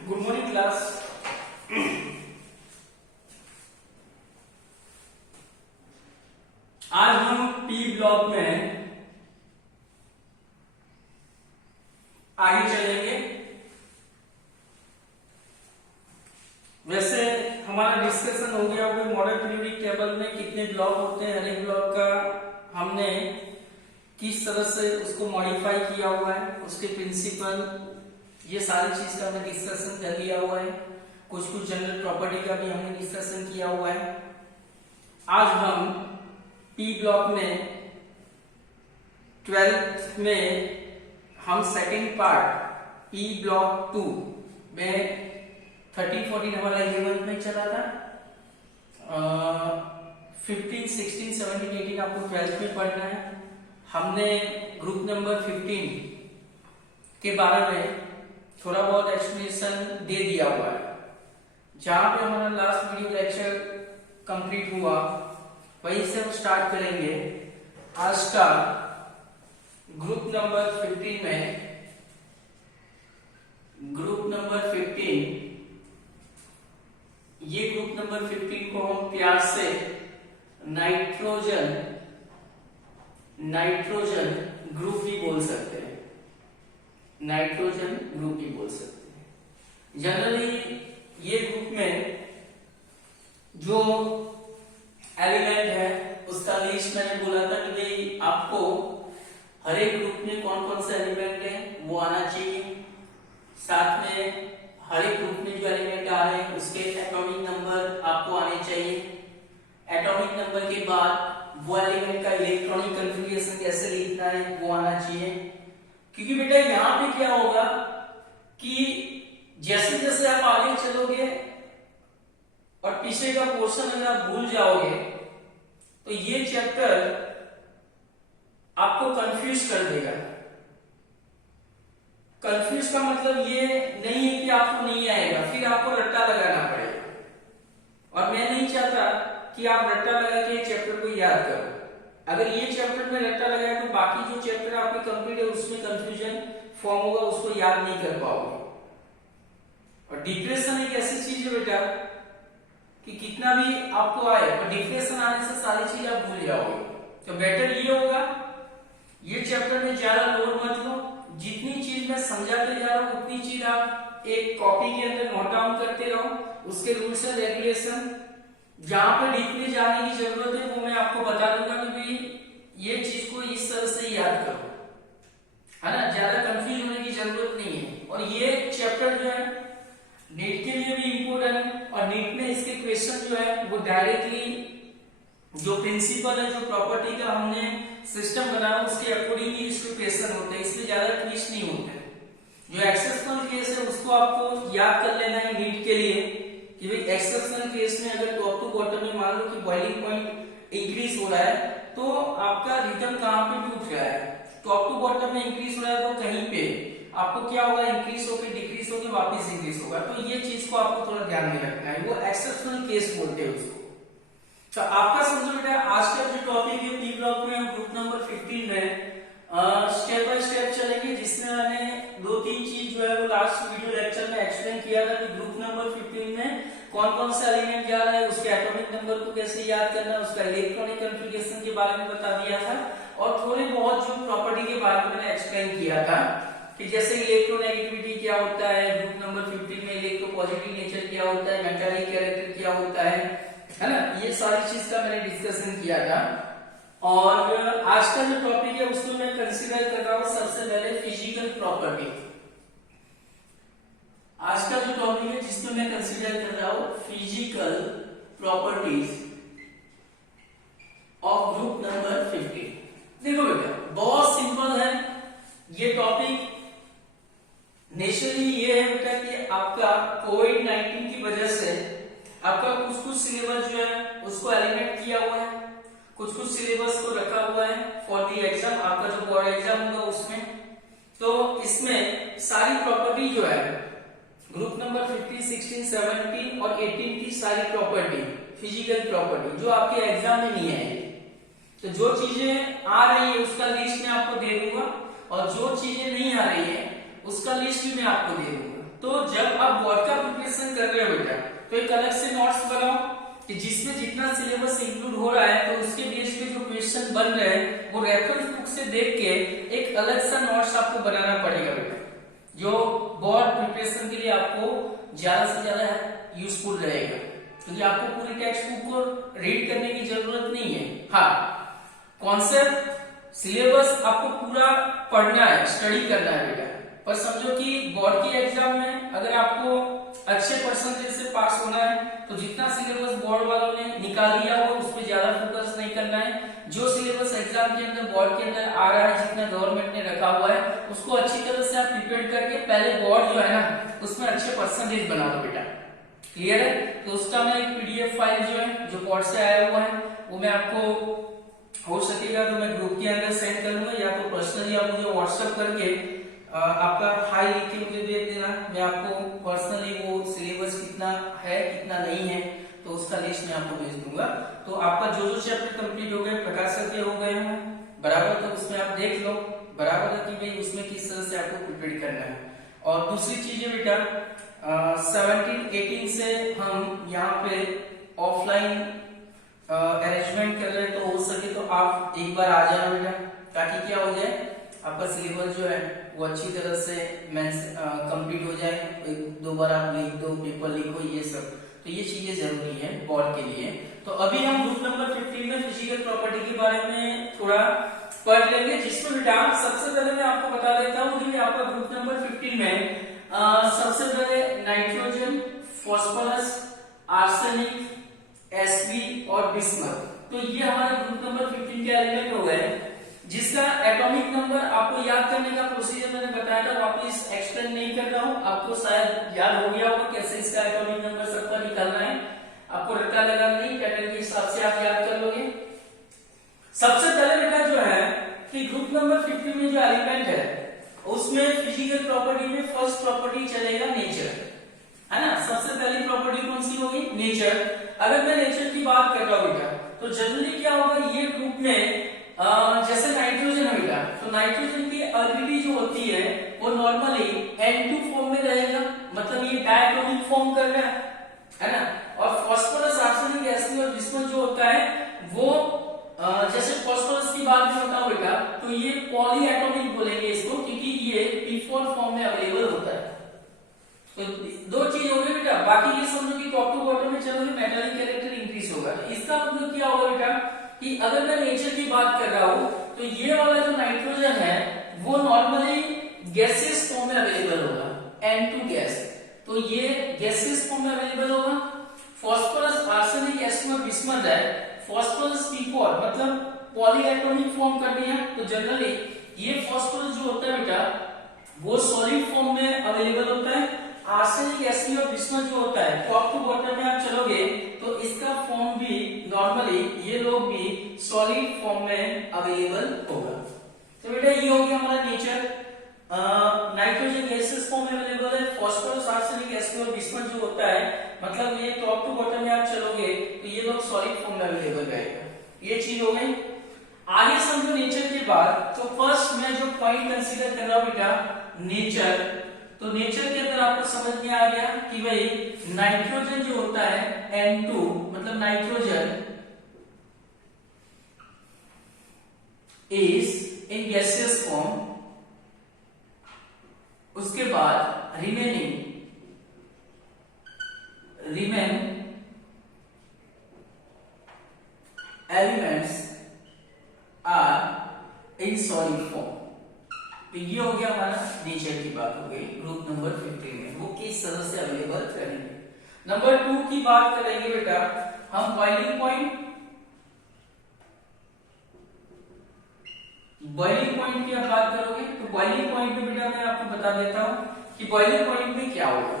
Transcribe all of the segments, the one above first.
Good morning class. आज हम P block में आगे चलेंगे। वैसे हमारा डिस्कशन हो गया होगा मॉडल पीरियोडिक टेबल में कितने ब्लॉक होते हैं, हर एक ब्लॉक का हमने किस तरह से उसको मॉडिफाई किया हुआ है, उसके प्रिंसिपल, ये सारी चीज का हमने डिस्कशन कर लिया हुआ है। कुछ जनरल प्रॉपर्टी का भी हमने डिस्कशन किया हुआ है। आज हम पी ब्लॉक में 12th में हम सेकंड पार्ट पी ब्लॉक 2 में 13, 14 हमारा 11th में चला था। 15, 16, 17, 18 आपको 12th में पढ़ना है। हमने ग्रुप नंबर 15 के बारे में थोड़ा बहुत एक्सप्लेनेशन दे दिया हुआ है। जहां पे हमारा लास्ट वीडियो लेक्चर कंप्लीट हुआ वहीं से हम स्टार्ट करेंगे आज का ग्रुप नंबर 15 में। ग्रुप नंबर 15, ये ग्रुप नंबर 15 को हम प्यार से नाइट्रोजन ग्रुप भी बोल सकते हैं। नाइट्रोजन ग्रुप भी बोल सकते हैं। जनरली ये ग्रुप में जो एलिमेंट है उसका लिस्ट मैंने बोला था कि भाई आपको हर एक ग्रुप में कौन कौन सा एलिमेंट है वो आना चाहिए। साथ में हर एक ग्रुप में जो एलिमेंट आ रहे हैं उसके एटॉमिक नंबर आपको आने चाहिए। एटॉमिक नंबर के बाद वो एलिमेंट का इलेक्ट्रॉनिक कॉन्फ़िगरेशन कैसे लिखना है वो आना चाहिए। क्योंकि बेटा यहाँ पे क्या होगा कि जैसे जैसे आप आगे चलोगे और पीछे का पोर्शन अगर आप भूल जाओगे तो ये चैप्टर आपको कंफ्यूज कर देगा। कंफ्यूज का मतलब ये नहीं है कि आपको नहीं आएगा, फिर आपको रट्टा लगाना पड़ेगा। और मैं नहीं चाहता कि आप रट्टा लगा के चैप्टर को याद करो। अगर ये चैप्टर में रट्टा लगाया तो बाकी जो चैप्टर आपके कंप्लीट है उसमें कंफ्यूजन फॉर्म होगा, उसको याद नहीं कर पाओगे। और डिप्रेशन एक ऐसी चीज है बेटा कि कितना भी आपको आए और डिप्रेशन आने से सारी चीज आप भूल जाओगे। तो बेटर ये होगा ये चैप्टर में ज्यादा लोड मत लो। जितनी चीज मैं समझाते जा रहा हूं उतनी चीज आप एक कॉपी के अंदर नोट डाउन करते रहो। उसके रूल्स एंड रेगुलेशन जहां पर डीपली जाने की जरूरत है वो मैं आपको बता दूंगा कि भाई ये चीज को इस तरह से याद करो, है ना। ज्यादा कंफ्यूज होने की जरूरत नहीं है। और ये चैप्टर जो है नीट के लिए भी इंपोर्टेंट है। और नीट में इसके क्वेश्चन जो है वो डायरेक्टली जो प्रिंसिपल है, जो प्रॉपर्टी का हमने सिस्टम बनाया उसके अकॉर्डिंग ही इसके क्वेश्चन होते हैं। इसमें ज्यादा ट्विस्ट नहीं होते। जो एक्सेप्शनल केस है उसको आपको याद कर लेना है नीट के लिए कि भाई एक्सेप्शनल केस में अगर टॉप टू बॉटम में मान लो कि बॉइलिंग पॉइंट इंक्रीज हो रहा है तो आपका रिदम कहां पे टूट रहा है। टॉप टू बॉटम में इंक्रीज हो रहा है तो कहीं पे आपको क्या होगा, इंक्रीज होकर डिक्रीज होकर वापस इंक्रीज होगा। तो ये चीज को आपको थोड़ा ध्यान में रखना है। वो एक्सेप्शनल केस बोलते हैं उसको। तो आपका समझो बेटा आज का जो टॉपिक है पी ब्लॉक में हम ग्रुप नंबर 15 में स्टेप बाय स्टेप चलेंगे। जिसमें मैंने 2-3 चीज जो है वो लास्ट वीडियो लेक्चर में एक्सप्लेन किया था कि ग्रुप नंबर 15 में कौन कौन सा एलिमेंट जा रहा है, उसके एटॉमिक नंबर को कैसे याद करना है, उसका इलेक्ट्रॉनिक कॉन्फ़िगरेशन के बारे में बता दिया था। और थोड़े बहुत जो प्रॉपर्टी के बारे में मैंने एक्सप्लेन किया था कि जैसे इलेक्ट्रोनेगेटिविटी क्या होता है, ग्रुप नंबर 15 में इलेक्ट्रोपॉजिटिव नेचर क्या होता है, मेटालिक कैरेक्टर क्या होता है ना। ये सारी चीज का मैंने डिस्कशन किया था। और आज का जो टॉपिक है उसको मैं कंसीडर कर रहा हूं सबसे पहले फिजिकल प्रॉपर्टी। आज का जो टॉपिक है जिसमें मैं कंसीडर कर रहा हूं physical properties of group number 15। देखो बेटा बहुत सिंपल है ये टॉपिक। नेचुरली ये है बेटा कि आपका कोविड-19 की वजह से आपका कुछ सिलेबस जो है उसको एलिमिनेट किया हुआ है, कुछ सिलेबस को रखा हुआ है फॉर द एग्जाम। आपका जो बोर्ड एग्जाम होगा उसमें तो इसमें सारी प्रॉपर्टी जो है ग्रुप नंबर 15, 16, 17 और 18 की सारी प्रॉपर्टी फिजिकल प्रॉपर्टी जो आपके एग्जाम में नहीं आएगी। तो जो चीजें आ रही है उसका लिस्ट मैं आपको दे दूंगा और जो चीजें नहीं आ रही है उसका लिस्ट भी मैं आपको दे दूंगा। तो जब आप बोर्ड का प्रिपरेशन कर रहे हो बेटा, तो एक अलग से नोट्स बनाओ कि जिसमें जितना सिलेबस इंक्लूड हो रहा है, तो उसके बेस पे जो क्वेश्चन बन रहे हैं वो रेफरेंस बुक से देख के एक अलग सा नोट्स आपको बनाना पड़ेगा बेटा, जो बोर्ड प्रिपरेशन के लिए आपको ज्यादा से ज्यादा यूजफुल रहेगा, क्योंकि आपको पूरी टेक्स्ट बुक को रीड करने की जरूरत नहीं है। हाँ, कॉन्सेप्ट सिलेबस आपको पूरा पढ़ना है, स्टडी करना है बेटा, पर समझो कि बोर्ड की एग्जाम में अगर आपको अच्छे परसेंटेज से पास होना है, तो जितना सिलेबस बोर्ड वालों ने निकाल दिया हो उस पर ज्यादा फोकस नहीं करना है। जो सिलेबस एग्जाम के अंदर बोर्ड के अंदर आ रहा है, जितना गवर्नमेंट ने रखा हुआ है, उसको अच्छी तरह से आप प्रिपेयर करके पहले बोर्ड जो है ना उसमें अच्छे परसेंटेज बना दो बेटा। क्लियर है? तो उसका मैं एक पीडीएफ फाइल जो है, जो बोर्ड से आया हुआ है, वो मैं आपको हो सकेगा तो मैं ग्रुप के अंदर सेंड करूंगा, या तो पर्सनली आप मुझे व्हाट्सएप करके आपका हाई लिख के मुझे भेज देना। मैं आपको पर्सनली वो सिलेबस कितना है कितना नहीं है तो उसका लिस्ट मैं आपको भेज दूंगा। तो आपका जो जो चैप्टर कंप्लीट हो गए, प्रकाशन के हो गए हैं बराबर, तो उसमें आप देख लो बराबर है कि भाई उसमें किस तरह से आपको प्रिपेयर करना है। और दूसरी चीज है बेटा, 17-18 से हम यहाँ पे ऑफलाइन अरेंजमेंट कर रहे हैं, तो हो सके तो आप एक बार आ जाना बेटा, ताकि क्या हो जाए आपका सिलेबस जो है वो अच्छी तरह से कंप्लीट हो जाए। एक दो बार आप लिख दो, पेपर लिखो, ये सब, तो ये चीजें जरूरी है बोर्ड के लिए। तो अभी हम ग्रुप नंबर 15 में फिजिकल प्रॉपर्टी के बारे में थोड़ा पढ़ लेंगे, जिसमें बेटा सबसे पहले मैं आपको बता देता हूँ कि आपका ग्रुप नंबर 15 में सबसे पहले नाइट्रोजन, फास्फोरस, आर्सेनिक, Sp और बिस्मथ, तो ये हमारे ग्रुप नंबर 15 के एलिमेंट हो गए, जिसका एटॉमिक नंबर आपको याद करने का प्रोसीजर मैंने बताया था, वापस एक्सप्लेन नहीं कर रहा हूँ, आपको शायद याद हो गया होगा कैसे इसका एटॉमिक नंबर सबका निकालना है, आपको रट्टा लगाना नहीं, पैटर्न के हिसाब से आप याद कर लोगे। सबसे पहले बेटा जो है कि ग्रुप नंबर 15 में जो एलिमेंट है उसमें फिजिकल प्रॉपर्टी में फर्स्ट प्रॉपर्टी चलेगा नेचर, है ना। सबसे पहली प्रॉपर्टी कौन सी होगी? नेचर। अगर मैं नेचर की बात कर रहा हूँ बेटा, तो जनरली क्या होगा, ये ग्रुप में जैसे नाइट्रोजन है बेटा, तो नाइट्रोजन की अल्बिडी जो होती है वो नॉर्मली N2 फॉर्म में रहेगा, मतलब ये डायटोमिक फॉर्म कर रहा है ना। और फास्फोरस, आर्सेनिक, Sp और बिस्मथ जो होता है वो जैसे फास्फोरस की बात में बताऊं बेटा, तो ये पॉली एटॉमिक बोलेंगे इसको, क्योंकि ये P4 फॉर्म में अवेलेबल होता है। तो दो चीज हो गई बेटा, बाकी ये समझो कि टॉप टू बॉटम में चलोगे मेटालिक कैरेक्टर इंक्रीज होगा। इसका मतलब क्या होगा बेटा कि अगर मैं नेचर की बात कर रहा हूं, तो ये वाला जो नाइट्रोजन है वो नॉर्मली गैसियस फॉर्म में अवेलेबल होगा, N2 गैस, तो ये गैसियस फॉर्म में अवेलेबल होगा। फास्फोरस, आर्सेनिक, Sp और बिस्मथ है, फास्फोरस P4 मतलब पॉलीएटॉमिक फॉर्म कर दिया, तो जनरली ये फास्फोरस जो होता है बेटा वो सॉलिड फॉर्म में अवेलेबल होता है। आर्सेनिक, Sp और बिस्मथ जो होता है टॉप टू बॉटम में आप चलोगे तो इसका फॉर्म भी नॉर्मली ये लोग भी सॉलिड फॉर्म में अवेलेबल होगा। तो बेटा ये हो गया हमारा नेचर। नाइट्रोजन गैसेस फॉर्म में अवेलेबल है, फास्फोरस, आर्सेनिक, Sp और बिस्मथ जो होता है मतलब ये टॉप टू बॉटम में आप चलोगे तो ये लोग सॉलिड फॉर्म में अवेलेबल रहेगा। ये चीज हो गई। आगे समझो नेचर के बाद, तो फर्स्ट मैं जो पॉइंट कंसीडर कर रहा हूं बेटा नेचर, तो नेचर के अंदर आपको समझ में आ गया कि भाई नाइट्रोजन जो होता है N2 मतलब nitrogen is in gaseous form, उसके बाद remain elements are in solid form. तो ये हो गया हमारा नेचर की बात हो गई ग्रुप नंबर 15 में, वो किस तरह से अवेलेबल करेंगे। नंबर 2 की बात करेंगे बेटा हम बॉइलिंग पॉइंट। बॉइलिंग पॉइंट की आप बात करोगे तो बॉइलिंग पॉइंट में बेटा मैं आपको बता देता हूं कि बॉइलिंग पॉइंट में क्या होगा।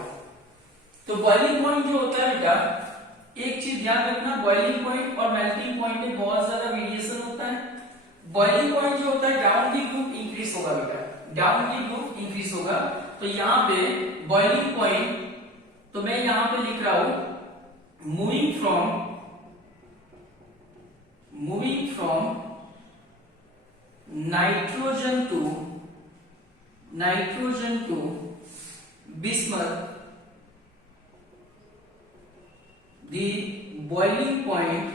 तो बॉइलिंग पॉइंट जो होता है बेटा, एक चीज ध्यान रखना, बॉइलिंग पॉइंट और मेल्टिंग पॉइंट में बहुत ज्यादा वेरिएशन होता है। बॉइलिंग पॉइंट जो होता है डाउन दी ग्रुप इंक्रीज होगा बेटा, डाउन दी ग्रुप इंक्रीज होगा। तो यहाँ पे बॉइलिंग पॉइंट, तो मैं यहाँ पे लिख रहा हूं moving from nitrogen to bismuth, the boiling point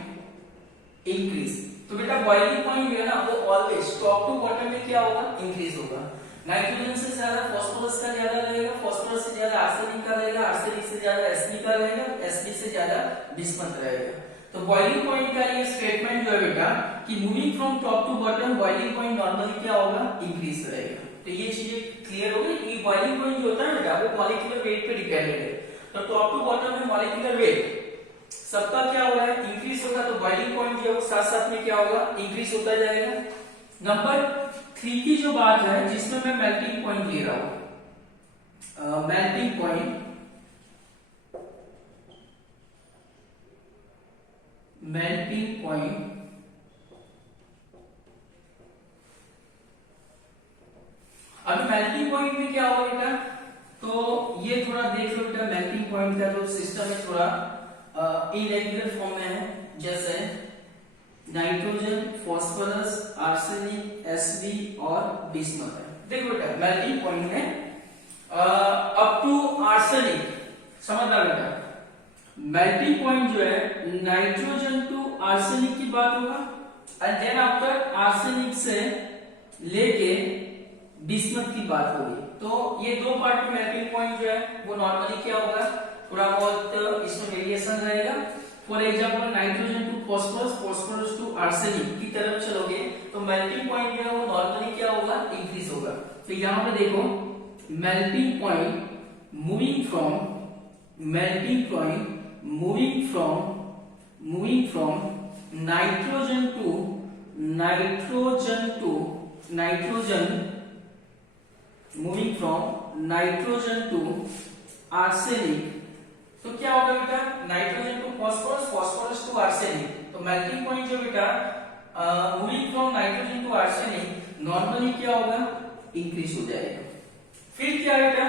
increase। तो बेटा बॉइलिंग पॉइंट जो है ना वो ऑलवेज टॉप टू बॉटम में क्या होगा, इंक्रीज होगा। नाइट्रोजन से ज्यादा फास्फोरस का ज्यादा रहेगा, फास्फोरस से ज्यादा आर्सेनिक का रहेगा, आर्सेनिक से ज्यादा एसपी का रहेगा, एसपी से ज्यादा बिस्मथ रहेगा। तो बॉइलिंग पॉइंट का ये स्टेटमेंट जो है बेटा कि moving from top to bottom boiling point normally क्या होगा, इंक्रीज रहेगा। तो ये चीजें क्लियर हो गई कि बॉइलिंग पॉइंट जो होता है बेटा वो मॉलिक्यूलर वेट पे डिपेंडेंट है। तो टॉप टू बॉटम में मॉलिक्यूलर वेट सबका क्या हो रहा है, इंक्रीज होगा। तो बॉइलिंग पॉइंट जो है वो साथ साथ में क्या होगा, इंक्रीज होता जाएगा। नंबर 3 की जो बात है जिसमें मैं मेल्टिंग पॉइंट ले रहा हूं, मेल्टिंग पॉइंट, मेल्टिंग पॉइंट अब मेल्टिंग पॉइंट में क्या होगा बेटा, तो ये थोड़ा देख लो बेटा, मेल्टिंग पॉइंट का जो सिस्टम है थोड़ा इरेगुलर फॉर्म में है। जैसे नाइट्रोजन, फास्फोरस, आर्सेनिक, एसबी और बिस्मथ है। देखो बेटा मेल्टिंग पॉइंट में अप टू आर्सेनिक, समझना बेटा, मेल्टिंग पॉइंट जो है नाइट्रोजन टू आर्सेनिक की बात होगा, एंड देन आफ्टर आर्सेनिक से लेके बिस्मथ की बात होगी। तो ये दो पार्ट में मेल्टिंग पॉइंट जो है वो नॉर्मली क्या होगा, थोड़ा बहुत इसमें वेरिएशन रहेगा। For example nitrogen to phosphorus, phosphorus to arsenic की तरफ चलोगे तो मेल्टिंग पॉइंट जो है वो नॉर्मली क्या होगा, इंक्रीज होगा। तो यहां पे देखो melting point moving from, melting point moving from nitrogen moving from nitrogen to arsenic. तो क्या होगा बेटा, nitrogen to phosphorus, phosphorus to arsenic. तो मेल्टिंग पॉइंट जो बेटा moving from nitrogen to arsenic normally क्या होगा, इंक्रीज हो जाएगा। फिर क्या बेटा,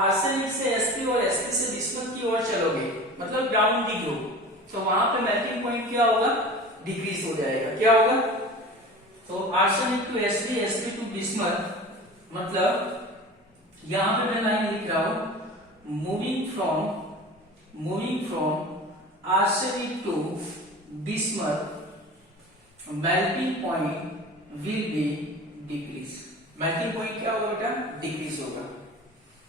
आर्सेनिक से एसपी और एसपी से बिस्मथ की ओर चलोगे, मतलब डाउन दी ग्रुप, तो वहां पे मेल्टिंग पॉइंट क्या होगा, डिक्रीज हो जाएगा। क्या होगा, तो arsenic to SP, SP to bismuth, मतलब यहां पे मैं लाइन लिख रहा हूं, moving from arsenic to bismuth melting point will be decrease. Melting point क्या होगा बेटा, डिक्रीज होगा।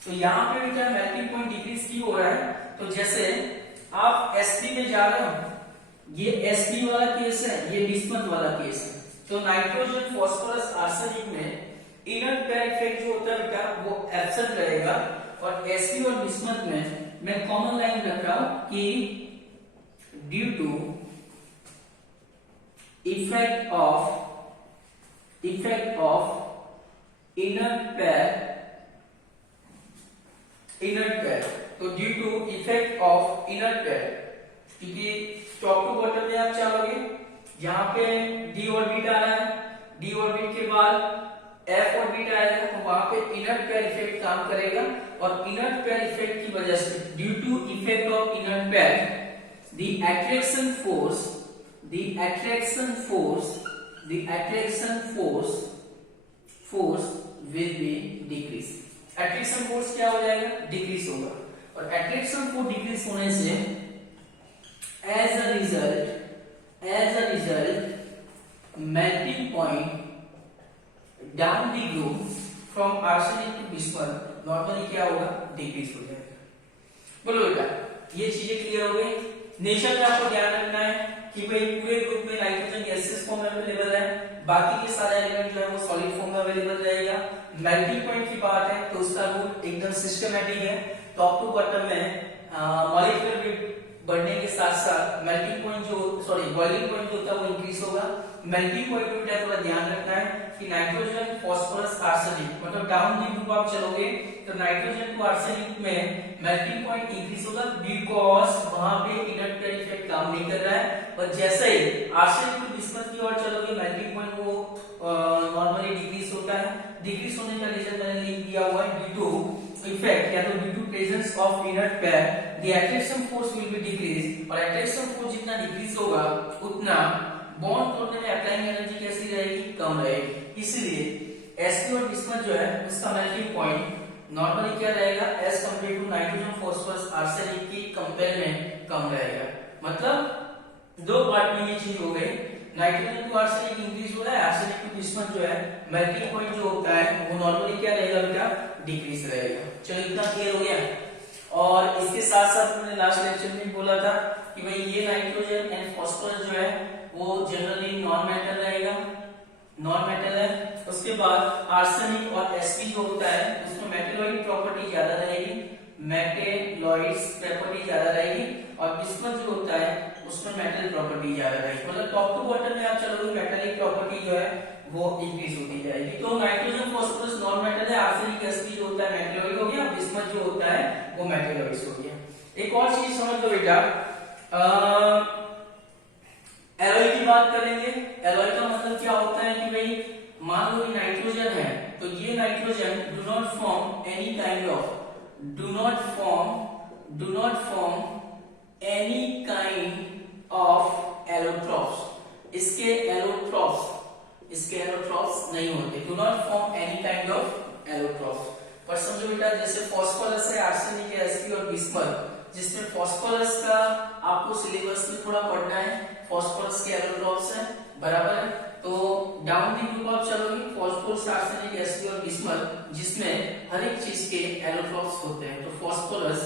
तो यहां पे बेटा मेल्टिंग पॉइंट डिक्रीज क्यों हो रहा है, तो जैसे आप एसपी में जा रहे हो, ये एसपी वाला केस है, ये बिस्मथ वाला केस है। तो नाइट्रोजन, फास्फोरस, आर्सेनिक में इनर पेयर इफेक्ट जो होता है बेटा वो एब्सेंट रहेगा, और एसपी और बिस्मथ में मैं कॉमन लाइन रख रहा हूं कि due to effect of inner pair, तो due to effect of inner pair, क्योंकि टॉप टू बॉटम में आप चलोगे, जहां पे डी ऑर्बिट आ रहा है, डी ऑर्बिट के बाद एफ ऑर्बिट आएगा, तो वहां पे इनर पेयर इफेक्ट काम करेगा, और इनर पेयर इफेक्ट की वजह से due to effect of inner pair the attraction force will be decrease. Attraction force क्या हो जाएगा, डिक्रीज होगा, और अट्रैक्शन फोर्स डिक्रीज होने से as a result melting point down the group from arsenic to bismuth normally क्या होगा, decrease हो जाएगा। बोलो बेटा ये चीजें क्लियर हो गई। नेचर में आपको ध्यान रखना है कि भाई पूरे ग्रुप में नाइट्रोजन गैसेस फॉर्म में अवेलेबल है, बाकी के सारे एलिमेंट जो है वो सॉलिड फॉर्म में अवेलेबल रहेगा। मेल्टिंग पॉइंट की बात है तो उसका रूल एकदम सिस्टमैटिक है, टॉप टू बॉटम में मॉलिक्यूलर वेट बढ़ने के साथ साथ मेल्टिंग पॉइंट बॉइलिंग पॉइंट जो होता है वो इंक्रीज होगा। मेल्टिंग पॉइंट पे थोड़ा ध्यान रखना है कि नाइट्रोजन, फास्फोरस, आर्सेनिक, मतलब डाउन दी ग्रुप आप चलोगे तो नाइट्रोजन टू आर्सेनिक में मेल्टिंग पॉइंट इंक्रीज होगा, बिकॉज वहां पे इनर पेयर इफेक्ट काम नहीं कर रहा है। और जैसे ही आर्सेनिक टू बिस्मथ की ओर चलोगे मेल्टिंग पॉइंट वो नॉर्मली डिक्रीज होता है। डिक्रीज होने का रीजन मैंने लिख दिया हुआ है, ड्यू टू इफेक्ट या तो due to presence of inner pair the attraction force will be decrease, और अट्रैक्शन फोर्स जितना डिक्रीज होगा उतना बॉन्ड तोड़ने में अप्लाइंग एनर्जी कैसी रहेगी, कम रहेगी। इसलिए एसपी और बिस्मथ जो है उसका मेल्टिंग पॉइंट नॉर्मली क्या रहेगा, as compare to nitrogen phosphorus arsenic की कंपेयर में कम रहेगा। मतलब दो पार्ट में ये चीज हो गई, नाइट्रोजन टू आर्सेनिक इंक्रीज हो रहा है, आर्सेनिक टू बिस्मथ जो है मेल्टिंग पॉइंट जो होता है वो नॉर्मली क्या रहेगा बेटा, डिक्रीज रहेगा। चलो इतना क्लियर हो गया। और इसके साथ साथ मैंने लास्ट लेक्चर में बोला था कि भाई ये नाइट्रोजन एंड फास्फोरस जो है वो जनरली नॉन मेटल रहेगा, नॉन मेटल है। उसके बाद आर्सेनिक और Sp जो होता है उसमें मेटेलॉइड प्रॉपर्टी ज्यादा रहेगी, मेटेलॉइड्स प्रॉपर्टी ज्यादा रहेगी, और बिस्मथ जो होता है उसमें मेटल प्रॉपर्टी ज्यादा रहेगी। मतलब टॉप टू बॉटम में आप चलोगे मेटेलिक प्रॉपर्टी जो है वो इंक्रीज होती जाएगी। तो नाइट्रोजन फॉस्फोरस नॉन मेटल है, आर्सेनिक Sp जो होता है मेटेलॉइड हो गया, बिस्मथ जो होता है वो मेटेलॉइड्स हो गया। एक और चीज समझ लो बेटा, एलॉय की बात करेंगे। एलॉय का मतलब क्या होता है कि भाई मान लो ये नाइट्रोजन है, तो ये nitrogen do not form any kind of any kind of allotropes. इसके एलोट्रॉप्स नहीं होते, do not form any kind of allotropes. पर समझो बेटा जैसे फास्फोरस है, आर्सेनिक है, Sp और बिस्मथ, जिसमें फास्फोरस का आपको सिलेबस में थोड़ा पढ़ना है, फास्फोरस के एलोट्रॉप्स है, बराबर है। तो डाउन द ग्रुप आप चलोगे, फास्फोरस, आर्सेनिक, Sp और बिस्मथ, जिसमें हर एक चीज के एलोट्रॉप्स होते हैं। तो फास्फोरस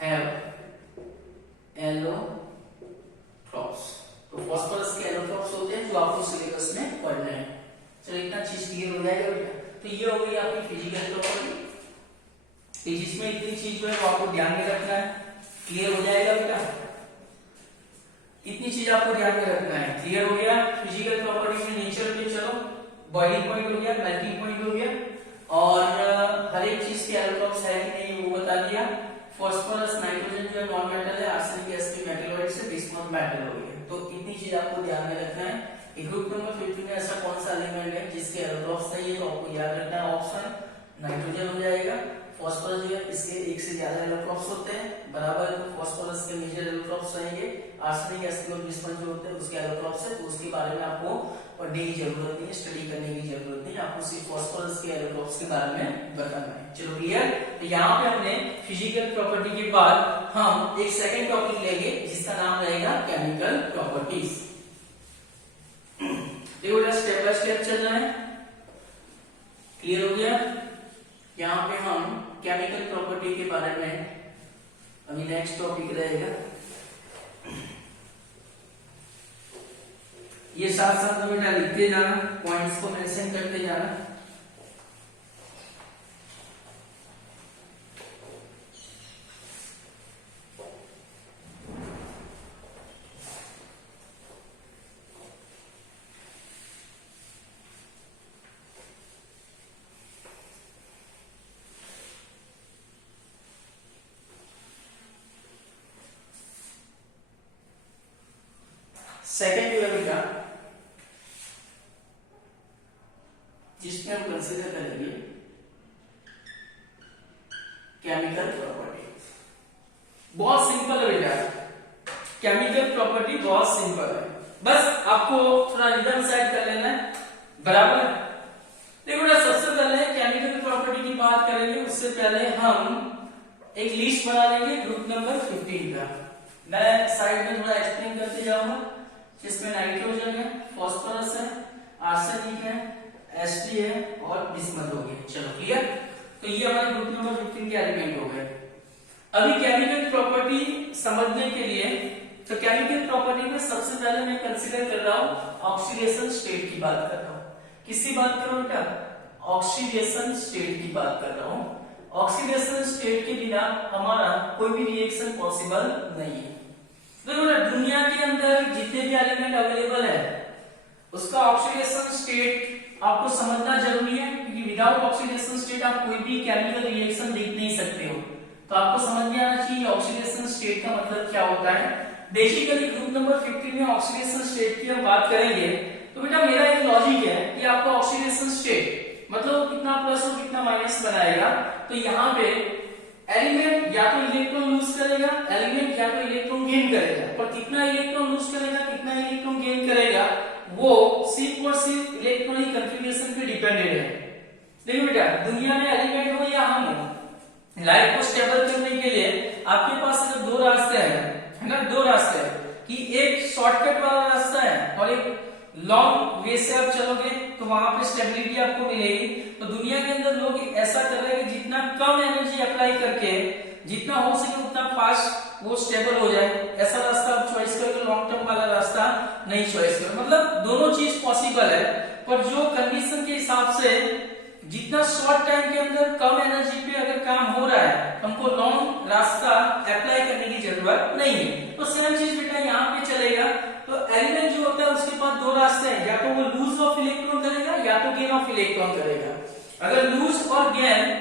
हैव एलोट्रॉप्स, तो फास्फोरस के एलोट्रॉप्स होते हैं जो आपको सिलेबस में पढ़ना है। चलो इतना चीज क्लियर हो जाएगा बेटा। तो ये हो गई आपकी फिजिकल प्रॉपर्टी, जिसमें इतनी चीज जो है वो आपको ध्यान में रखना है। क्लियर हो जाएगा बेटा, इतनी चीज आपको ध्यान में रखना है। क्लियर हो गया। फिजिकल प्रॉपर्टी में नेचर पे चलो, बॉइलिंग पॉइंट हो गया, मेल्टिंग पॉइंट हो गया, और हर एक चीज के एलोट्रॉप्स है कि नहीं वो बता दिया। फास्फोरस नाइट्रोजन जो है नॉन मेटल है, आर्सेनिक Sp मेटलॉइड से, बिस्मथ मेटल हो गया। तो इतनी चीज आपको ध्यान में रखना है। ग्रुप नंबर 15 में ऐसा कौन सा एलिमेंट है जिसके एलोट्रॉप्स नहीं है, तो आपको याद रखना है ऑप्शन नाइट्रोजन हो जाएगा। फास्फोरस जो है इसके एक से ज्यादा एलोट्रॉप्स होते हैं, बराबर। तो फास्फोरस के मेजर एलोट्रॉप्स रहेंगे, आर्सेनिक Sp और बिस्मथ जो होते हैं उसके एलोट्रॉप्स है, तो उसके बारे में आपको पढ़ने की जरूरत नहीं है, स्टडी करने की जरूरत नहीं है, आपको सिर्फ फास्फोरस के एलोट्रॉप्स के बारे में बताना है। चलो क्लियर। तो यहाँ पे हमने फिजिकल प्रॉपर्टी के बाद हम एक सेकंड टॉपिक लेंगे जिसका नाम रहेगा केमिकल प्रॉपर्टीज। देखो बेटा स्टेप बाय स्टेप चलना है। क्लियर हो गया। यहाँ पे हम केमिकल प्रॉपर्टी के बारे में अभी नेक्स्ट टॉपिक रहेगा। ये साथ साथ में बेटा लिखते जाना, पॉइंट्स को मेंशन करते जाना। सेकेंड जो है बेटा जिसमें हम कंसीडर करेंगे केमिकल प्रॉपर्टी। बहुत सिंपल है बेटा, केमिकल प्रॉपर्टी बहुत सिंपल है, बस आपको थोड़ा रिदम सेट कर लेना है, बराबर। देखो बेटा सबसे पहले केमिकल प्रॉपर्टी की बात करेंगे, उससे पहले हम एक लिस्ट बना लेंगे ग्रुप नंबर 15 का। मैं साइड में थोड़ा एक्सप्लेन करते जाऊंगा, जिसमें नाइट्रोजन है, फास्फोरस है, आर्सेनिक है, Sp है और बिस्मथ हो गया। चलो क्लियर। तो ये हमारे ग्रुप नंबर 15 के एलिमेंट हो गए। अभी केमिकल प्रॉपर्टी समझने के लिए, तो केमिकल प्रॉपर्टी में सबसे पहले मैं कंसीडर कर रहा हूं ऑक्सीडेशन स्टेट की बात कर रहा हूं। किसकी बात कर रहा हूं बेटा? ऑक्सीडेशन स्टेट की बात कर रहा हूं। ऑक्सीडेशन स्टेट के बिना हमारा कोई भी रिएक्शन पॉसिबल नहीं है। देखो ना दुनिया के अंदर जितने भी एलिमेंट अवेलेबल है उसका ऑक्सीडेशन स्टेट आपको समझना जरूरी है, क्योंकि विदाउट ऑक्सीडेशन स्टेट आप कोई भी केमिकल रिएक्शन देख नहीं सकते हो। तो आपको समझ में आना चाहिए ऑक्सीडेशन स्टेट का मतलब क्या होता है। बेसिकली ग्रुप नंबर 15 में ऑक्सीडेशन स्टेट की हम बात करेंगे, तो बेटा मेरा एक लॉजिक है कि आपको ऑक्सीडेशन स्टेट मतलब कितना प्लस और कितना माइनस बनाएगा। तो यहाँ पे एलिमेंट या तो इलेक्ट्रॉन लूज करेगा, एलिमेंट या तो इलेक्ट्रॉन गेन करेगा, पर कितना इलेक्ट्रॉन लूज करेगा, कितना इलेक्ट्रॉन गेन करेगा, वो सिर्फ और सिर्फ इलेक्ट्रॉनिक कॉन्फ़िगरेशन पे डिपेंडेंट है। देखो बेटा, दुनिया में एलिमेंट हो या हम हो, लाइफ को स्टेबल करने के लिए आपके पास सिर्फ दो रास्ते हैं, है ना, दो रास्ते हैं कि एक शॉर्टकट वाला रास्ता है और एक लॉन्ग वे से आप चलोगे तो वहां पे स्टेबिलिटी आपको मिलेगी। तो दुनिया के अंदर लोग ऐसा कर रहे हैं कि जितना कम एनर्जी अप्लाई करके जितना हो सके उतना फास्ट वो स्टेबल हो जाए, ऐसा रास्ता आप चॉइस करोगे, लॉन्ग टर्म वाला रास्ता नहीं चॉइस करो। मतलब दोनों चीज पॉसिबल है, पर जो कंडीशन के हिसाब से जितना शॉर्ट टाइम के अंदर कम एनर्जी पे अगर काम हो रहा है, हमको लॉन्ग रास्ता अप्लाई करने की जरूरत नहीं है। तो सेम चीज बेटा यहाँ पे चलेगा। तो एलिमेंट जो होता है उसके पास दो रास्ते हैं, या तो वो लूज ऑफ इलेक्ट्रॉन करेगा या तो गेन ऑफ इलेक्ट्रॉन करेगा। अगर लूज और गेन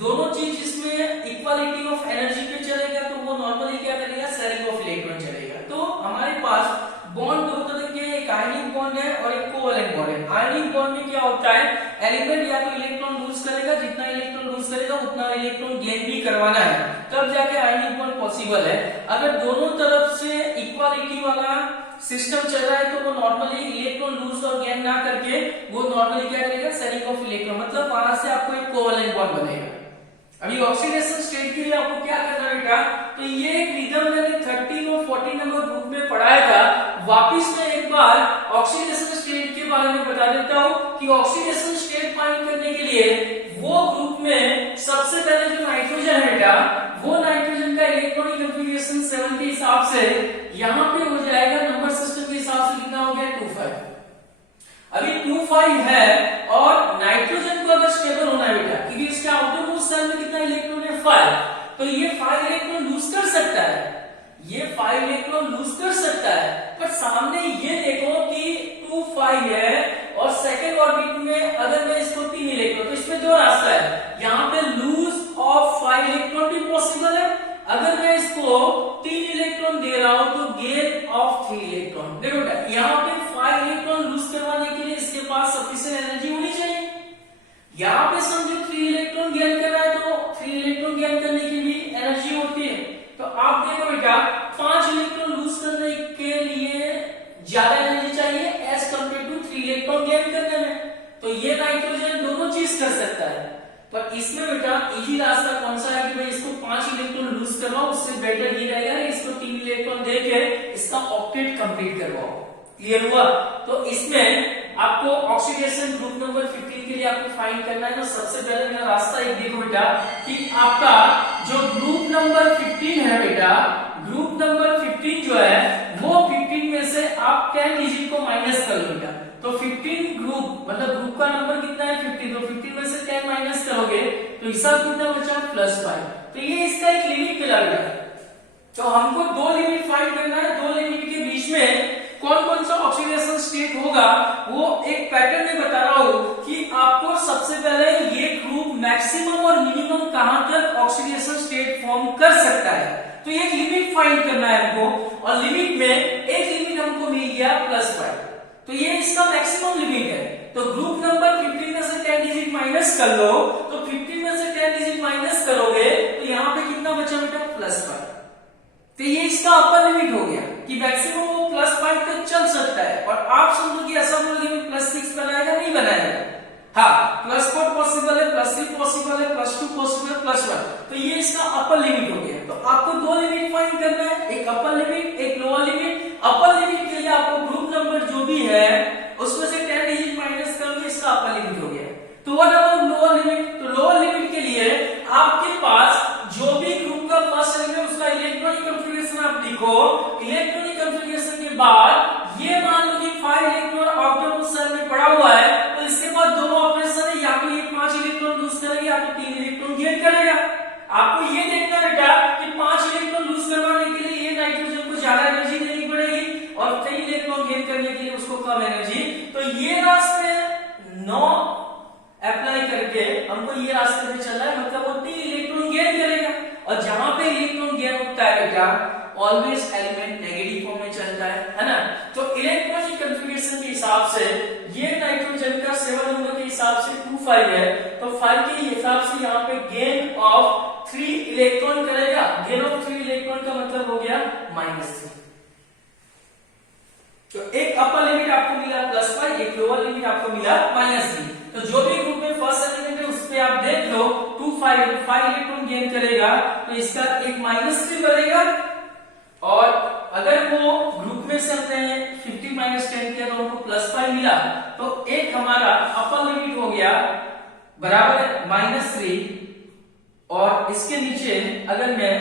दोनों चीज इसमें इक्वालिटी ऑफ एनर्जी पे चलेगा तो वो नॉर्मली क्या करेगा, शेयरिंग ऑफ इलेक्ट्रॉन चलेगा। तो हमारे पास बॉन्ड दो तरह के, एक आयनिक बॉन्ड है और एक कोवैलेंट बॉन्ड है। आयनिक बॉन्ड में क्या होता है, एलिमेंट या तो इलेक्ट्रॉन लूज करेगा, जितना इलेक्ट्रॉन लूज करेगा उतना इलेक्ट्रॉन गेन भी करवाना है, तब जाके आयनिक बॉन्ड पॉसिबल है। अगर दोनों तरफ से इक्वालिटी वाला सिस्टम चल रहा है तो वो नॉर्मली इलेक्ट्रॉन लूज और गेन ना करके वो नॉर्मली क्या करेगा, शेयरिंग ऑफ इलेक्ट्रॉन, मतलब वहां से आपको एक कोवैलेंट बॉन्ड बनेगा। अभी ऑक्सीडेशन स्टेट के लिए आपको क्या करना है बेटा, तो ये एक रिदम मैंने 13 और 14 नंबर ग्रुप में पढ़ाया था। वापिस मैं एक बार ऑक्सीडेशन स्टेट के बारे में बता देता हूं कि ऑक्सीडेशन स्टेट फाइंड करने के लिए वो ग्रुप में सबसे पहले जो नाइट्रोजन है बेटा, वो नाइट्रोजन का इलेक्ट्रॉनिक कॉन्फ़िगरेशन 7 के हिसाब से यहाँ पे हो जाएगा, नंबर सिस्टम के हिसाब से कितना हो गया, 25। अभी 25 है और नाइट्रोजन को अगर स्टेबल होना है बेटा, क्योंकि इसके आउटरमोस्ट शेल में कितना इलेक्ट्रॉन है, 5, तो ये 5 इलेक्ट्रॉन लूज कर सकता है, ये 5 इलेक्ट्रॉन लूज कर सकता है। पर सामने ये देखो कि 2 5 है और सेकंड ऑर्बिट में अगर मैं इसको 3 इलेक्ट्रॉन, तो इसमें दो रास्ता है, यहाँ पे लूज ऑफ 5 इलेक्ट्रॉन भी पॉसिबल है, अगर मैं इसको 3 इलेक्ट्रॉन दे रहा हूं तो गेन ऑफ 3 इलेक्ट्रॉन। देखो बेटा, यहाँ पे 5 इलेक्ट्रॉन लूज करवाने के लिए इसके पास सफिशिएंट एनर्जी होनी चाहिए। यहाँ पे समझो 3 इलेक्ट्रॉन गेन कर रहा है तो 3 इलेक्ट्रॉन गेन करने की भी एनर्जी होती है। तो आप देखो बेटा, 5 इलेक्ट्रॉन लूज करने के लिए ज्यादा एनर्जी चाहिए as compare to 3 electron gain करने में। तो ये नाइट्रोजन दोनों चीज कर सकता है, पर इसमें बेटा इजी रास्ता कौन सा है कि भाई इसको 5 इलेक्ट्रॉन लूज करवाओ, उससे बेटर ये रहेगा इसको 3 इलेक्ट्रॉन देके इसका ऑक्टेट कंप्लीट करवाओ। क्लियर हुआ? तो इसमें आपको ऑक्सीडेशन ग्रुप नंबर 15 के लिए आपको फाइंड करना है। तो सबसे पहले मेरा रास्ता एक देखो बेटा कि आपका जो ग्रुप नंबर 15 है बेटा, ग्रुप नंबर 15 जो है वो 15 में से आप 10 डिजिट को माइनस कर लो बेटा। तो 15 ग्रुप मतलब ग्रुप का नंबर कितना है, 15, तो 15 में से 10 माइनस करोगे तो हिसाब कितना बचा, +5। तो ये इसका एक लिमिट मिला बेटा। तो हमको दो लिमिट फाइंड करना है, दो लिमिट के बीच में कौन कौन सा ऑक्सीडेशन स्टेट होगा वो एक पैटर्न में बता रहा हूं कि आपको सबसे पहले ये ग्रुप मैक्सिमम और मिनिमम कहां तक ऑक्सीडेशन स्टेट फॉर्म कर सकता है। तो एक लिमिट फाइंड करना है हमको, और लिमिट में एक लिमिट हमको मिल गया +5, तो ये इसका मैक्सिमम लिमिट है। तो ग्रुप नंबर 15 में से 10 डिजिट माइनस कर लो, तो 15 में से 10 डिजिट माइनस करोगे तो यहाँ पे कितना बचा बेटा, +5। तो ये इसका अपर लिमिट हो गया कि मैक्सिमम वो +5 तक चल सकता है। और आप समझो कि ऐसा बोलोगे +6 बनाएगा, नहीं बनाएगा, हाँ +4 पॉसिबल है, +3 पॉसिबल है, +2 पॉसिबल है, +1, तो ये इसका अपर लिमिट हो गया। तो आपको दो लिमिट फाइंड करना है, एक अपर लिमिट एक लोअर लिमिट। अपर लिमिट के लिए आपको ग्रुप नंबर जो भी है उसमें से 10 डिजिट माइनस करोगे, इसका अपर लिमिट हो गया। तो व्हाट अबाउट लोअर लिमिट? तो लोअर लिमिट के लिए आपके पास जो भी ग्रुप का फर्स्ट एलिमेंट उसका इलेक्ट्रॉनिक कॉन्फ़िगरेशन आप लिखो, इलेक्ट्रॉनिक कॉन्फ़िगरेशन के बाद ये मान लो कि 5 इलेक्ट्रॉन आउटर मोस्ट शेल में पड़ा हुआ है, तो इसके बाद दो ऑपरेशन है, या तो ये 5 इलेक्ट्रॉन लूज करेगा या तो 3 इलेक्ट्रॉन गेन करेगा। आपको ये देखना बेटा कि 5 इलेक्ट्रॉन लूज करवाने के लिए ये नाइट्रोजन को ज्यादा एनर्जी देनी पड़ेगी और 3 इलेक्ट्रॉन गेन करने के लिए उसको कम एनर्जी। तो ये रास्ते 9 अप्लाई करके हमको ये रास्ते पे चलना है, मतलब वो 3 इलेक्ट्रॉन गेन करेगा। और जहां पे इलेक्ट्रॉन गेन होता है बेटा ऑलवेज एलिमेंट नेगेटिव फॉर्म में चलता है ना। तो इलेक्ट्रॉनिक कॉन्फ़िगरेशन के हिसाब से ये नाइट्रोजन का 7 नंबर के हिसाब से 2 5 है, तो 5 के हिसाब से यहाँ पे गेन ऑफ 3 इलेक्ट्रॉन करेगा। गेन ऑफ 3 इलेक्ट्रॉन का मतलब हो गया -3। तो एक अपर लिमिट आपको मिला +5, एक लोअर लिमिट आपको मिला -3। तो जो भी ग्रुप में फर्स्ट एलिमेंट है 5 इलेक्ट्रॉन गेन करेगा तो इसका एक -3 बनेगा, और अगर वो ग्रुप में से हमने 50 - 10 किया तो उनको +5 मिला, तो एक हमारा अपर लिमिट हो गया बराबर -3, और इसके नीचे अगर मैं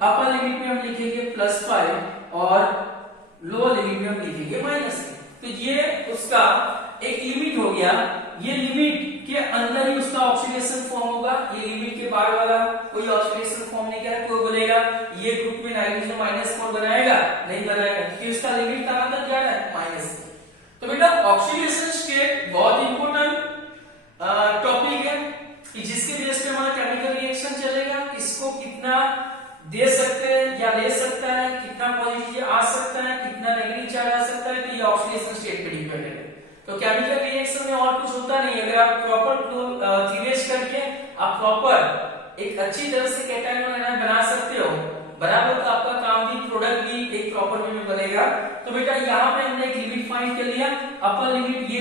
अपर लिमिट में हम लिखेंगे +5 और लोअर लिमिट में हम लिखेंगे -3, तो ये उसका एक लिमिट हो गया। ये लिमिट के अंदर ही उसका ऑक्सीडेशन फॉर्म होगा, ये लिमिट के बाहर वाला कोई ऑक्सीडेशन फॉर्म नहीं करेगा। कोई बोलेगा ये ग्रुप में नाइट्रोजन -4 बनाएगा, नहीं बनाएगा, क्योंकि उसका लिमिट कहां तक जा रहा है, -3। तो बेटा ऑक्सीडेशन स्टेट बहुत इंपॉर्टेंट टॉपिक है कि जिसके बेस पे हमारा केमिकल रिएक्शन चलेगा, किसको कितना दे सकते हैं या ले सकता है, कितना पॉजिटिव आ सकता है, कितना नेगेटिव चार्ज आ सकता है, तो ये ऑक्सीडेशन स्टेट पे डिपेंड है। तो केमिकल रिएक्शन में और कुछ होता नहीं, अगर आप प्रॉपर क्लीवेज करके आप प्रॉपर एक अच्छी तरह से कैटायन आयन बना सकते हो बराबर, तो आपका काम भी प्रोडक्ट भी एक प्रॉपर वे में बनेगा। तो बेटा यहाँ पे हमने एक लिमिट फाइंड कर लिया, अपर लिमिट ये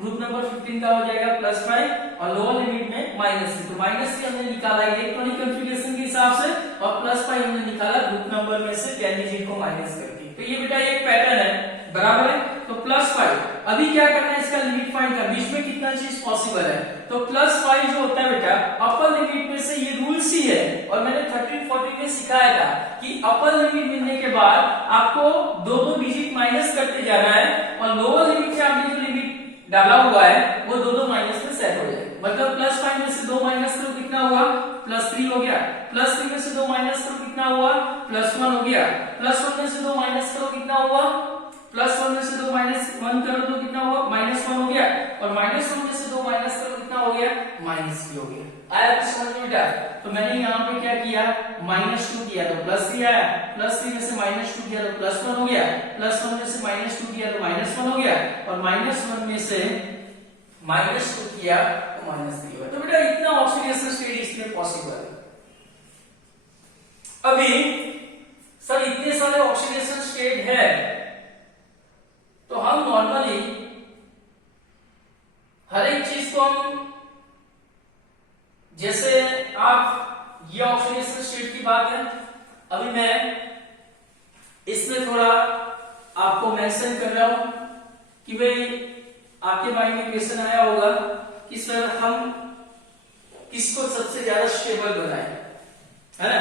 ग्रुप नंबर 15 का हो जाएगा +5 और लोअर लिमिट में -3, तो -3 हमने निकाला इलेक्ट्रॉनिक कॉन्फ़िगरेशन के हिसाब से, और +5 हमने निकाला ग्रुप नंबर में से 10 डिजिट को माइनस करके। तो ये बेटा एक पैटर्न है बराबर है। तो +5 अभी क्या करना है, इसका लिमिट फाइंड करना, बीच में कितना चीज पॉसिबल है। तो +5 जो होता है बेटा अपर लिमिट में से, ये रूल्स ही है, और मैंने 13-14 में सिखाया था कि अपर लिमिट मिलने के बाद आपको दो डिजिट माइनस करते जाना है, और लोअर लिमिट से आपने जो लिमिट डाला हुआ है वो दो माइनस में सेट हो जाए। मतलब +5 में से 2 माइनस करो कितना हुआ, +3 हो गया, +3 में से 2 माइनस करो कितना हुआ, +1 हो गया, +1 में से 2 माइनस करो कितना हुआ, +1 में से 2 -1 करो तो कितना हुआ, -1 हो गया, और -1 में से 2 माइनस करो कितना हो गया, -3 हो गया। आया तो समझ में बेटा। तो मैंने यहाँ पे क्या किया, -2 किया तो +3 आया, +3 में से -2 किया तो +1 हो गया, +1 में से -2 किया तो -1 हो गया, और -1 में से -2 किया तो -3 हो गया। तो बेटा इतना ऑक्सीडेशन स्टेट इसमें पॉसिबल है। अभी सर इतने सारे ऑक्सीडेशन स्टेट है, तो हम नॉर्मली हर एक चीज को हम, जैसे आप ये ऑक्सीडेशन स्टेट की बात है, अभी मैं इसमें थोड़ा आपको मेंशन कर रहा हूं कि भाई आपके माइंड में क्वेश्चन आया होगा कि सर हम किसको सबसे ज्यादा स्टेबल बनाए, है ना।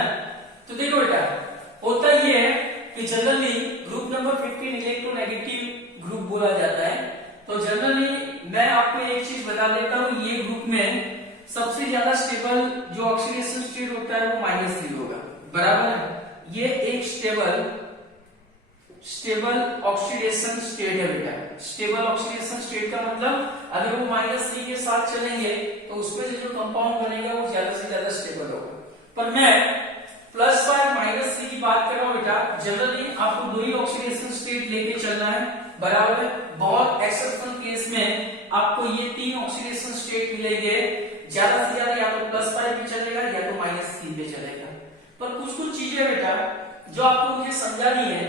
तो देखो बेटा होता ये है कि generally group number 15 electronegative group बोला जाता है। तो जनरली मैं आपको एक चीज बता देता हूं, ये ग्रुप में सबसे ज्यादा स्टेबल जो ऑक्सीडेशन स्टेट होता है वो -3 होगा, बराबर है। ये एक स्टेबल ऑक्सीडेशन स्टेट है बेटा। स्टेबल ऑक्सीडेशन स्टेट का मतलब अगर वो -3 के साथ चलेंगे तो उसमें से जो कंपाउंड बनेगा वो ज्यादा से ज्यादा स्टेबल होगा। पर मैं +5 -3 की बात कर रहा हूं बेटा, जनरली आपको दो ही ऑक्सीडेशन स्टेट लेके चलना है, बराबर है। बहुत एक्सेप्शनल केस में आपको ये 3 ऑक्सीडेशन स्टेट मिलेंगे, ज्यादा से ज्यादा या तो +5 पे चलेगा या तो -3 पे चलेगा। पर कुछ चीजें बेटा जो आपको मुझे समझानी है,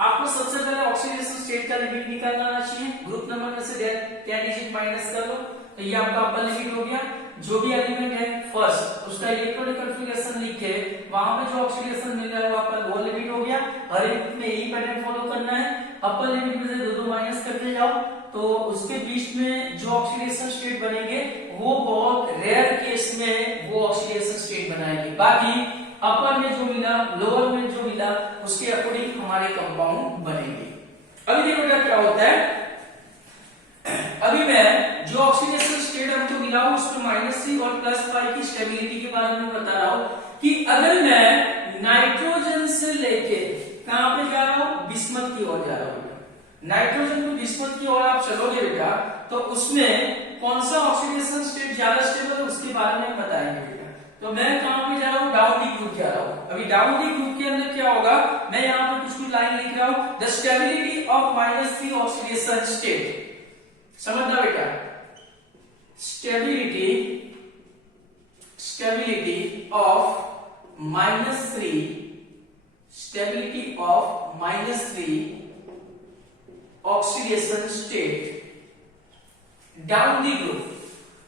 आपको सबसे पहले ऑक्सीडेशन स्टेट का लिमिट निकालना आना चाहिए। ग्रुप नंबर में से 10 डिजिट माइनस कर लो, तो ये आपका अपर लिमिट हो गया। जो भी एलिमेंट है फर्स्ट उसका इलेक्ट्रॉनिक कॉन्फ़िगरेशन लिख के वहां पे जो ऑक्सीडेशन मिल रहा है वो आपका लोअर लिमिट हो गया। हर एक में यही पैटर्न फॉलो करना है, अपर लिमिट में से दो माइनस करते जाओ, तो उसके बीच में जो ऑक्सीडेशन स्टेट बनेंगे वो बहुत रेयर केस में वो ऑक्सीडेशन स्टेट बनाएंगे। बाकी अपर में जो मिला, लोअर में जो मिला, उसके अकॉर्डिंग हमारे कंपाउंड बनेंगे। अभी देखो बेटा क्या होता है, अभी मैं जो ऑक्सीडेशन स्टेट हमको मिला हूं उसमें -3 और +5 की स्टेबिलिटी के बारे में बता रहा हूं कि अगर मैं नाइट्रोजन से लेके कहां पे जा रहा हूं, बिस्मथ की ओर जा रहा हूं। नाइट्रोजन को बिस्मथ की ओर आप चलोगे बेटा, तो उसमें कौन सा ऑक्सीडेशन स्टेट ज्यादा स्टेबल है उसके बारे में बताएंगे बेटा। तो मैं कहां पे जा रहा हूं, डाउन डी ग्रुप जा रहा हूं। अभी डाउन डी ग्रुप के अंदर क्या होगा, मैं यहां पे कुछ लाइन लिख रहा हूं, the stability of -3 oxidation state. समझना बेटा, stability of -3 oxidation state down the group.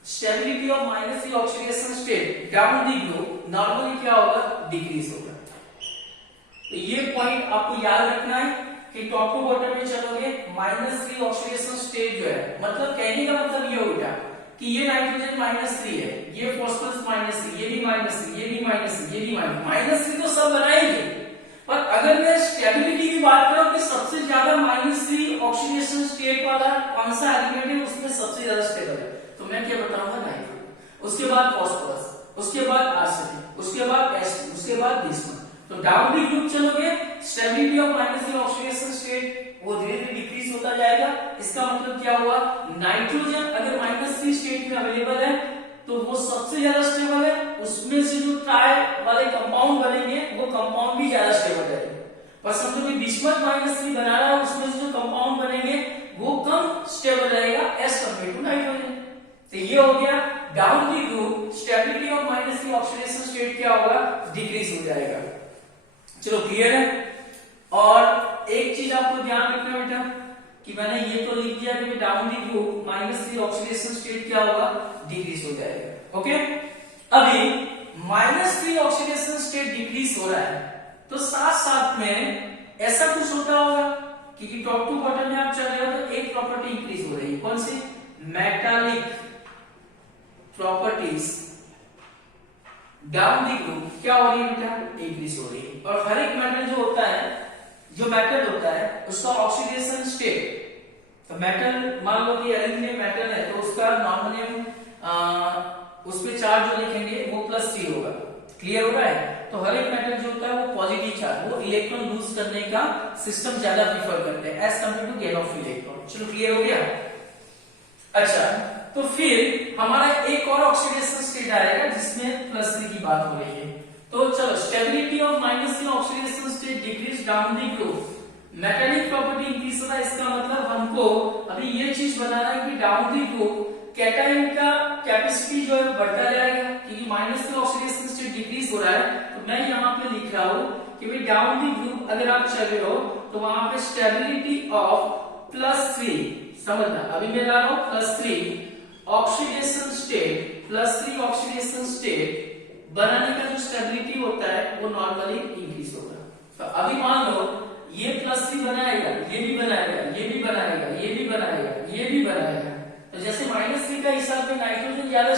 Stability of -3 oxidation state down the group normally क्या होगा, डिक्रीज होगा। तो ये पॉइंट आपको याद रखना है कि टॉप टू बॉटम में चलोगे -3 ऑक्सीडेशन स्टेट जो है, मतलब कहने का मतलब ये हो बेटा कि ये नाइट्रोजन -3 है, ये फॉस्फोरस -3, ये भी -3, ये भी -3, ये भी -3 तो सब बनाएंगे, पर अगर मैं स्टेबिलिटी की बात करूं कि सबसे ज्यादा -3 ऑक्सीडेशन स्टेट वाला कौन सा एलिमेंट है, उसमें सबसे ज्यादा स्टेबल है, तो मैं क्या बताऊंगा, नाइट्रोजन, उसके बाद फॉस्फोरस, उसके बाद आर्सेनिक, उसके बाद एसिड, उसके बाद बिस्मथ। तो डाउन द ग्रुप चलोगे, स्टेबिलिटी ऑफ -3 ऑक्सीडेशन स्टेट वो धीरे धीरे डिक्रीज होता जाएगा। इसका मतलब क्या हुआ, नाइट्रोजन अगर -3 स्टेट में अवेलेबल है तो वो सबसे ज्यादा स्टेबल है, उसमें से जो ट्राई वाले कंपाउंड बनेंगे वो कंपाउंड भी ज्यादा स्टेबल रहेंगे। पर समझो कि बिस्मथ -3 बना रहा है, उसमें से जो कंपाउंड बनेंगे वो कम स्टेबल रहेगा एज कंपेयर टू नाइट्रोजन। तो ये हो गया down the group, stability of -3 oxidation state क्या होगा, डिक्रीज हो जाएगा। चलो क्लियर है। और एक चीज आपको ध्यान रखना बेटा कि मैंने ये तो लिख दिया कि down the group -3 oxidation state क्या होगा, डिक्रीज हो जाएगा। ओके, अभी -3 ऑक्सीडेशन स्टेट डिक्रीज हो रहा है तो साथ साथ में ऐसा कुछ होता होगा क्योंकि टॉप टू बॉटम में आप चल रहे हो तो एक प्रॉपर्टी इंक्रीज हो रही है, कौन सी, metallic properties down the group क्या हो रही है बेटा, इंक्रीज हो रही है। और हर एक मेटल जो होता है, जो मेटल होता है उसका ऑक्सीडेशन स्टेट, तो मेटल मान लो कि एल्यूमिनियम मेटल है तो उसका नॉर्मली उस पे चार्ज जो लिखेंगे वो +3 होगा। क्लियर हो रहा है। तो हर एक मेटल जो होता है वो पॉजिटिव चार्ज, वो इलेक्ट्रॉन लूज करने का सिस्टम ज्यादा प्रीफर करते हैं as compare to gain of electron. चलो क्लियर हो गया। अच्छा, तो फिर हमारा एक और ऑक्सीडेशन स्टेट आएगा जिसमें +3 की बात हो रही है। तो चलो, stability of -3 oxidation state decrease down the group, metallic property increase हो रहा है। इसका मतलब हमको अभी ये चीज बताना है कि डाउन द ग्रुप कैटायन का कैपेसिटी जो है बढ़ता जाएगा क्योंकि -3 ऑक्सीडेशन स्टेट डिक्रीज हो रहा है। तो मैं यहाँ पे लिख रहा हूं कि भाई डाउन द ग्रुप अगर आप चल रहे हो तो वहां पे स्टेबिलिटी ऑफ +3, समझना अभी मैं ला रहा हूं +3 ऑक्सीडेशन स्टेट, +3 ऑक्सीडेशन स्टेट बनाने का जो स्टेबिलिटी होता है वो नॉर्मली इंक्रीज होगा। तो अभी मान लो ये +3 बनाएगा, ये भी बनाएगा, ये भी बनाएगा, ये भी बनाएगा, ये भी बनाएगा, तो जैसे -3 का हिसाब में नाइट्रोजन ज्यादा